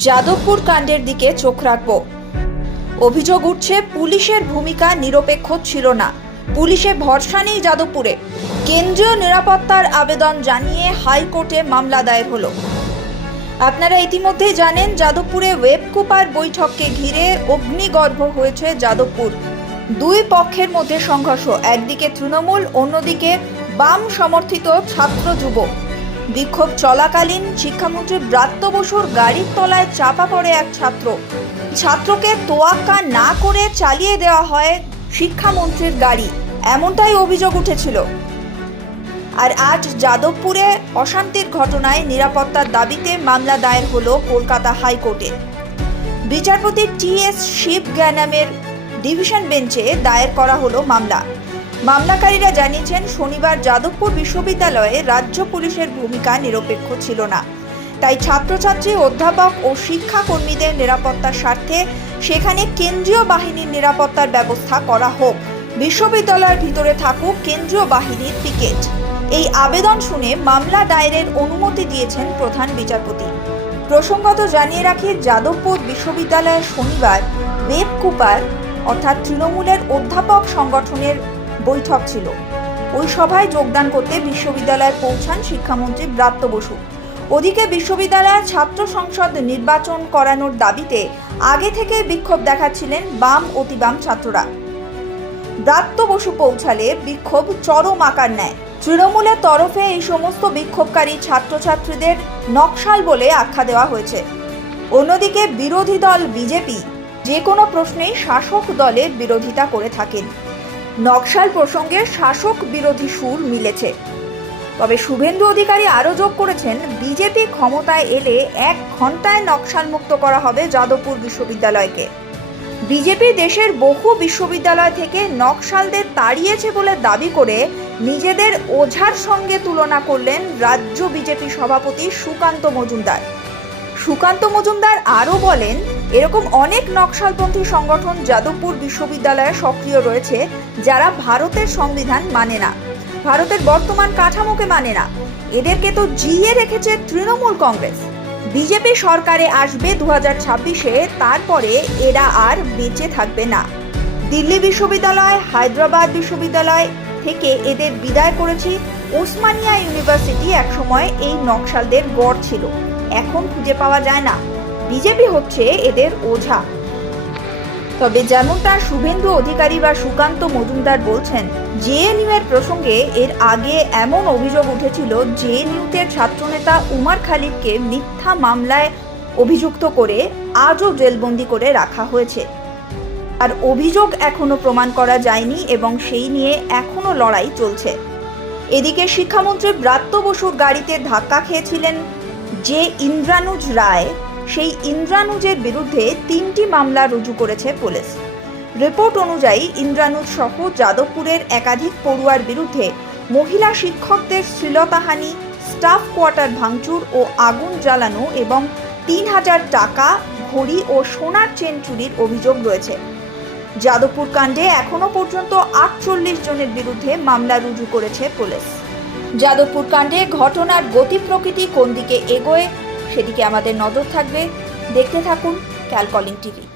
যাদবপুর কাণ্ডের দিকে চোখ রাখব। অভিযোগ উঠছে, পুলিশের ভূমিকা নিরপেক্ষ ছিল না। পুলিশে ভরসা নেই যাদবপুরে। কেন্দ্রীয় নিরাপত্তার আবেদন জানিয়ে হাইকোর্টে মামলা দায়ের হলো। আপনারা ইতিমধ্যেই জানেন, যাদবপুরে ওয়েবকুপার বৈঠককে ঘিরে অগ্নিগর্ভ হয়েছে যাদবপুর। দুই পক্ষের মধ্যে সংঘর্ষ, একদিকে তৃণমূল, অন্যদিকে বাম সমর্থিত ছাত্র যুব বিক্ষোভ চলাকালীন শিক্ষামন্ত্রী ব্রাত্য বসুর গাড়ির তলায় চাপা পড়ে এক ছাত্র। ছাত্রকে তোয়াক্কা না করে চালিয়ে দেওয়া হয় শিক্ষামন্ত্রীর গাড়ি। এমনটাই অভিযোগ উঠেছিল। আর আজ যাদবপুরে অশান্তির ঘটনায় নিরাপত্তার দাবিতে মামলা দায়ের হল কলকাতা হাইকোর্টে। বিচারপতি টি এস শিব জ্ঞানামের ডিভিশন বেঞ্চে দায়ের করা হলো মামলা। মামলাকারীরা জানিয়েছেন, শনিবার যাদবপুর বিশ্ববিদ্যালয়ে রাজ্য পুলিশের ভূমিকা নিরপেক্ষ ছিল না। তাই ছাত্রছাত্রী, অধ্যাপক ও শিক্ষাকর্মীদের নিরাপত্তার স্বার্থে সেখানে কেন্দ্রীয় বাহিনীর নিরাপত্তার ব্যবস্থা করা হোক। বিশ্ববিদ্যালয়ের ভিতরে থাকুক কেন্দ্রীয় বাহিনীর পিকেট। এই আবেদন শুনে মামলা দায়েরের অনুমতি দিয়েছেন প্রধান বিচারপতি। প্রসঙ্গত জানিয়ে রাখি, যাদবপুর বিশ্ববিদ্যালয়ে শনিবার ওয়েব কুপার, অর্থাৎ তৃণমূলের অধ্যাপক সংগঠনের বৈঠক ছিল। ওই সভায় যোগদান করতে বিশ্ববিদ্যালয়ে পৌঁছান শিক্ষামন্ত্রী ব্রাত্য বসু। ওদিকে বিশ্ববিদ্যালয়ের ছাত্র সংসদ নির্বাচন করানোর দাবিতে আগে থেকে বিক্ষোভ দেখাচ্ছিলেন বাম অতিবাম ছাত্ররা। ব্রাত্য বসু পৌঁছালে বিক্ষোভ চরম আকার নেয়। তৃণমূলের তরফে এই সমস্ত বিক্ষোভকারী ছাত্রছাত্রীদের নকশাল বলে আখ্যা দেওয়া হয়েছে। অন্যদিকে বিরোধী দল বিজেপি যে কোনো প্রশ্নেই শাসক দলের বিরোধিতা করে থাকেন। নকশাল প্রসঙ্গে শাসক বিরোধী সুর মিলেছে। তবে শুভেন্দু অধিকারী আরও যোগ করেছেন, বিজেপি ক্ষমতায় এলে এক ঘন্টায় নকশাল মুক্ত করা হবে যাদবপুর বিশ্ববিদ্যালয়কে। বিজেপি দেশের বহু বিশ্ববিদ্যালয় থেকে নকশালদের তাড়িয়েছে বলে দাবি করে নিজেদের ওঝার সঙ্গে তুলনা করলেন রাজ্য বিজেপি সভাপতি সুকান্ত মজুমদার। সুকান্ত মজুমদার আরও বলেন, এরকম অনেক নকশালপন্থী সংগঠন যাদবপুর বিশ্ববিদ্যালয়ে সক্রিয় রয়েছে, যারা ভারতের সংবিধান মানে না। ভারতের বর্তমান কাঠামোকে মানে না। এদেরকে তো জিয়ে রেখেছে তৃণমূল কংগ্রেস। বিজেপি সরকারে আসবে দু ছাব্বিশে, তারপরে এরা আর বেঁচে থাকবে না। দিল্লি বিশ্ববিদ্যালয়, হায়দ্রাবাদ বিশ্ববিদ্যালয় থেকে এদের বিদায় করেছি। ওসমানিয়া ইউনিভার্সিটি একসময় এই নকশালদের গড় ছিল। এখন খুঁজে পাওয়া যায় না। বিজেপি হচ্ছে এদের ওঝা। তবে যেমনটা শুভেন্দু অধিকারী বা সুকান্ত মজুমদার বলছেন, জেএনইউ এর প্রসঙ্গে এর আগে এমন অভিযোগ উঠেছিল, জেএনইউতে ছাত্রনেতা উমার খালিদকে মিথ্যা মামলায় অভিযুক্ত করে আজও জেলবন্দি করে রাখা হয়েছে। আর অভিযোগ এখনও প্রমাণ করা যায়নি এবং সেই নিয়ে এখনও লড়াই চলছে। এদিকে শিক্ষামন্ত্রী ব্রাত্য বসুর গাড়িতে ধাক্কা খেয়েছিলেন যে ইন্দ্রানুজ রায়, সেই ইন্দ্রানুজের বিরুদ্ধে তিনটি মামলা রুজু করেছে পুলিশ। রিপোর্ট অনুযায়ী ইন্দ্রানুজ সহ যাদবপুরের একাধিক পড়ুয়ার বিরুদ্ধে মহিলা শিক্ষকদের শ্লীলতাহানি, স্টাফ কোয়ার্টার ভাঙচুর ও আগুন জ্বালানো এবং তিন হাজার টাকা, ঘড়ি ও সোনার চেন চুরির অভিযোগ রয়েছে। যাদবপুর কাণ্ডে এখনও পর্যন্ত আটচল্লিশ জনের বিরুদ্ধে মামলা রুজু করেছে পুলিশ। যাদবপুর কাণ্ডে ঘটনার গতি প্রকৃতি কোন দিকে এগোয়, সেদিকে আমাদের নজর থাকবে। দেখতে থাকুন ক্যালকলিং টিভি।